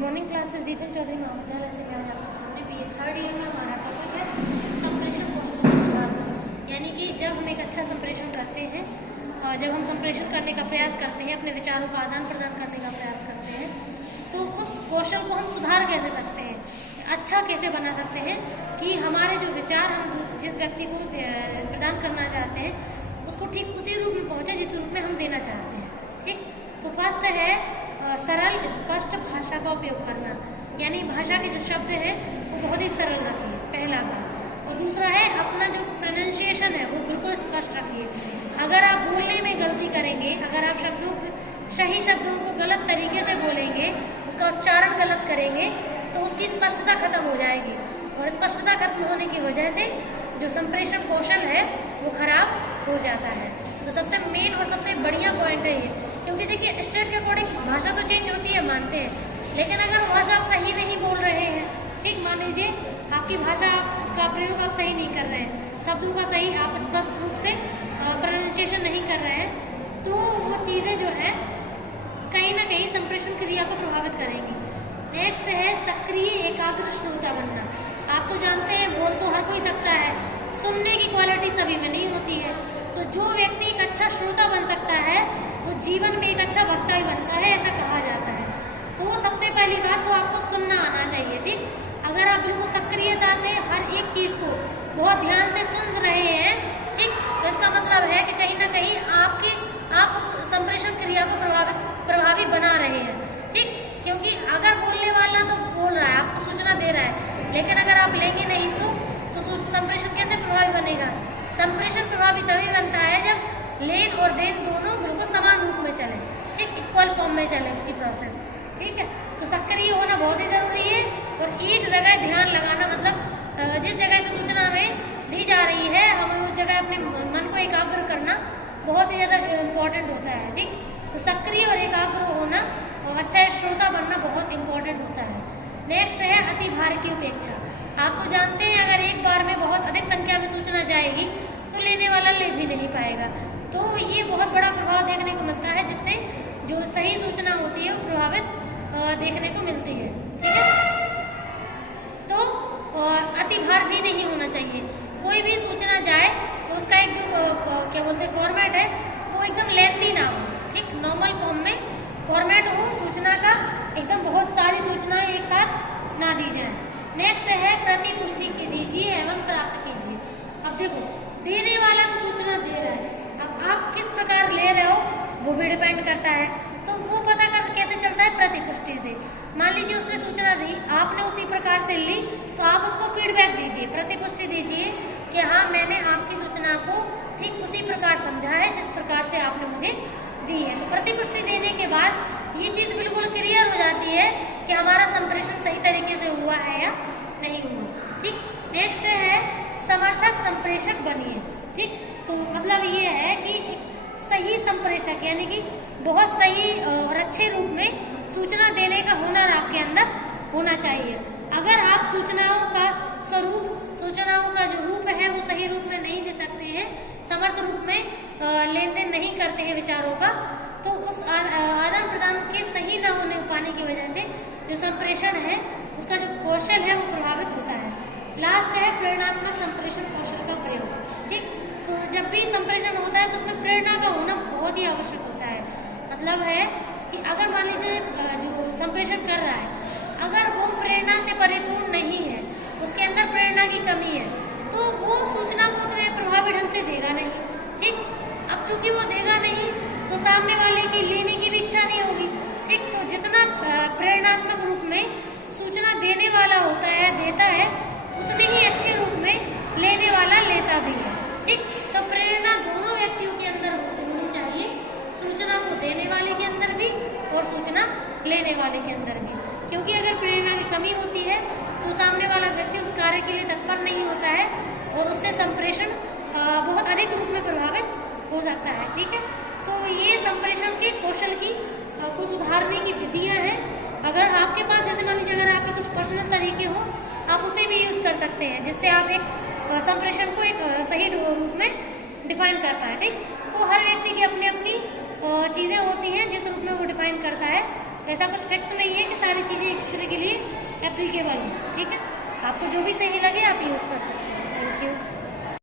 Morning classes Deepak Chaudhary महाविद्यालय से मैं आज आपके सामने BA थर्ड ईयर में हमारा टॉपिक है संप्रेषण कौशल को सुधारना। यानी कि जब हम एक अच्छा संप्रेषण करते हैं और जब हम संप्रेषण करने का प्रयास करते हैं, अपने विचारों का आदान प्रदान करने का प्रयास करते हैं, तो उस कौशल को हम सुधार कैसे सकते हैं, अच्छा कैसे बना सकते हैं कि हमारे जो विचार हम जिस व्यक्ति को प्रदान करना चाहते हैं उसको ठीक उसी रूप में पहुँचे जिस रूप में हम देना चाहते हैं। ठीक, तो फर्स्ट है सरल स्पष्ट भाषा का उपयोग करना, यानी भाषा के जो शब्द हैं वो बहुत ही सरल रखिए, पहला बात। और दूसरा है अपना जो प्रोनाउंसिएशन है वो बिल्कुल स्पष्ट रखिए। अगर आप बोलने में गलती करेंगे, अगर आप सही शब्दों को गलत तरीके से बोलेंगे, उसका उच्चारण गलत करेंगे, तो उसकी स्पष्टता खत्म हो जाएगी और स्पष्टता खत्म होने की वजह से जो संप्रेषण कौशल है वो खराब हो जाता है। तो सबसे मेन और सबसे बढ़िया पॉइंट है ये, क्योंकि देखिए स्टेट के अकॉर्डिंग भाषा तो चेंज होती है, मानते हैं, लेकिन अगर भाषा आप सही नहीं बोल रहे हैं, ठीक, मान लीजिए आपकी भाषा का प्रयोग आप सही नहीं कर रहे हैं, शब्दों का सही आप स्पष्ट रूप से प्रोनाउंसिएशन नहीं कर रहे हैं, तो वो चीज़ें जो है कहीं ना कहीं संप्रेषण क्रिया को प्रभावित करेंगी। नेक्स्ट है सक्रिय एकाग्र श्रोता बनना। आप तो जानते हैं बोल तो हर कोई सकता है, सुनने की क्वालिटी सभी में नहीं होती है। तो जो व्यक्ति एक अच्छा श्रोता बन सकता है वो जीवन में एक अच्छा वक्ता भी बनता है, ऐसा कहा जाता है। तो सबसे पहली बात तो आपको सुनना आना चाहिए। ठीक, अगर आप बिल्कुल सक्रियता से हर एक चीज़ को बहुत ध्यान से सुन रहे हैं, ठीक, तो इसका मतलब है कि कहीं ना कहीं आप संप्रेषण क्रिया को प्रभावी बना रहे हैं। ठीक, क्योंकि अगर बोलने वाला तो बोल रहा है, आपको सूचना दे रहा है, लेकिन अगर आप लेंगे नहीं तो संप्रेषण कैसे प्रभावी बनेगा? संप्रेषण प्रभावी तभी बनता है जब लेन और देन दोनों बिल्कुल समान रूप में चले, ठीक, इक्वल फॉर्म में चले उसकी प्रोसेस। ठीक है, तो सक्रिय होना बहुत ही जरूरी है और एक जगह ध्यान लगाना, मतलब जिस जगह से सूचना हमें दी जा रही है हमें उस जगह अपने मन को एकाग्र करना बहुत ही ज़्यादा इम्पोर्टेंट होता है। ठीक, तो सक्रिय और एकाग्र होना और अच्छा श्रोता बनना बहुत इम्पोर्टेंट होता है। नेक्स्ट है अति भार की उपेक्षा। आप तो जानते हैं अगर एक बार में बहुत अधिक संख्या में सूचना जाएगी तो लेने वाला ले भी नहीं पाएगा, तो ये बहुत बड़ा प्रभाव देखने को मिलता है, जिससे जो सही सूचना होती है वो प्रभावित देखने को मिलती है। ठीक है, तो अति भार भी नहीं होना चाहिए। कोई भी सूचना जाए तो उसका एक जो क्या बोलते हैं फॉर्मेट है वो एकदम लेंथी ना हो, ठीक, नॉर्मल फॉर्म में फॉर्मेट हो सूचना का, एकदम बहुत सारी सूचनाएं एक साथ ना दी जाए। नेक्स्ट है प्रतिपुष्टि दीजिए एवं प्राप्त कीजिए। अब देखो देने वाला तो सूचना दे रहा है, अब आप किस प्रकार ले रहे हो वो भी डिपेंड करता है। तो वो पता कर कैसे चलता है? प्रतिपुष्टि से। मान लीजिए उसने सूचना दी, आपने उसी प्रकार से ली, तो आप उसको फीडबैक दीजिए, प्रतिपुष्टि दीजिए कि हाँ मैंने आपकी सूचना को ठीक उसी प्रकार समझा है जिस प्रकार से आपने मुझे दी है। तो प्रतिपुष्टि देने के बाद ये चीज़ बिल्कुल क्लियर हो जाती है कि हमारा संप्रेषण सही तरीके से हुआ है या नहीं हुआ। ठीक, नेक्स्ट है समर्थक संप्रेषक बनिए। ठीक, तो मतलब ये है कि सही संप्रेषक यानी कि बहुत सही और अच्छे रूप में सूचना देने का हुनर आपके अंदर होना चाहिए। अगर आप सूचनाओं का स्वरूप, सूचनाओं का जो रूप है वो सही रूप में नहीं दे सकते हैं, समर्थ रूप में लेन देन नहीं करते हैं विचारों का, तो उस आदान प्रदान के सही न होने पाने की वजह से जो संप्रेषण है उसका जो कौशल है वो प्रभावित होता है। लास्ट है प्रेरणात्मक संप्रेषण कौशल का प्रयोग। ठीक, तो जब भी संप्रेषण होता है तो उसमें प्रेरणा का होना बहुत ही आवश्यक होता है। मतलब है कि अगर मान लीजिए जो संप्रेषण कर रहा है अगर वो प्रेरणा से परिपूर्ण नहीं है, उसके अंदर प्रेरणा की कमी है, तो वो सूचना को उतने प्रभावी ढंग से देगा नहीं। ठीक, अब चूंकि वो देगा नहीं तो सामने वाले की लेने की भी इच्छा नहीं होगी। ठीक, तो जितना प्रेरणात्मक रूप में सूचना देने वाला होता है, देता है, उतने ही अच्छे रूप में लेने वाला लेता भी है। ठीक, तो प्रेरणा दोनों व्यक्तियों के अंदर होनी चाहिए, सूचना को देने वाले के अंदर भी और सूचना लेने वाले के अंदर भी, क्योंकि अगर प्रेरणा की कमी होती है तो सामने वाला व्यक्ति उस कार्य के लिए तत्पर नहीं होता है और उससे संप्रेषण बहुत अधिक रूप में प्रभावित हो सकता है। ठीक है, तो ये संप्रेषण के कौशल की को सुधारने की विधियाँ हैं। अगर आपके पास जैसे मान लीजिए अगर आपके कुछ पर्सनल तरीके हो आप उसे भी यूज़ कर सकते हैं, जिससे आप एक संप्रेषण को एक सही रूप में डिफाइन कर पाए। ठीक, तो हर व्यक्ति की अपनी अपनी चीज़ें होती हैं जिस रूप में वो डिफाइन करता है तो ऐसा कुछ फिक्स नहीं है कि सारी चीज़ें एक दूसरे के लिए एप्लीकेबल हो। ठीक है, आपको जो भी सही लगे आप यूज़ कर सकते हैं। Thank you.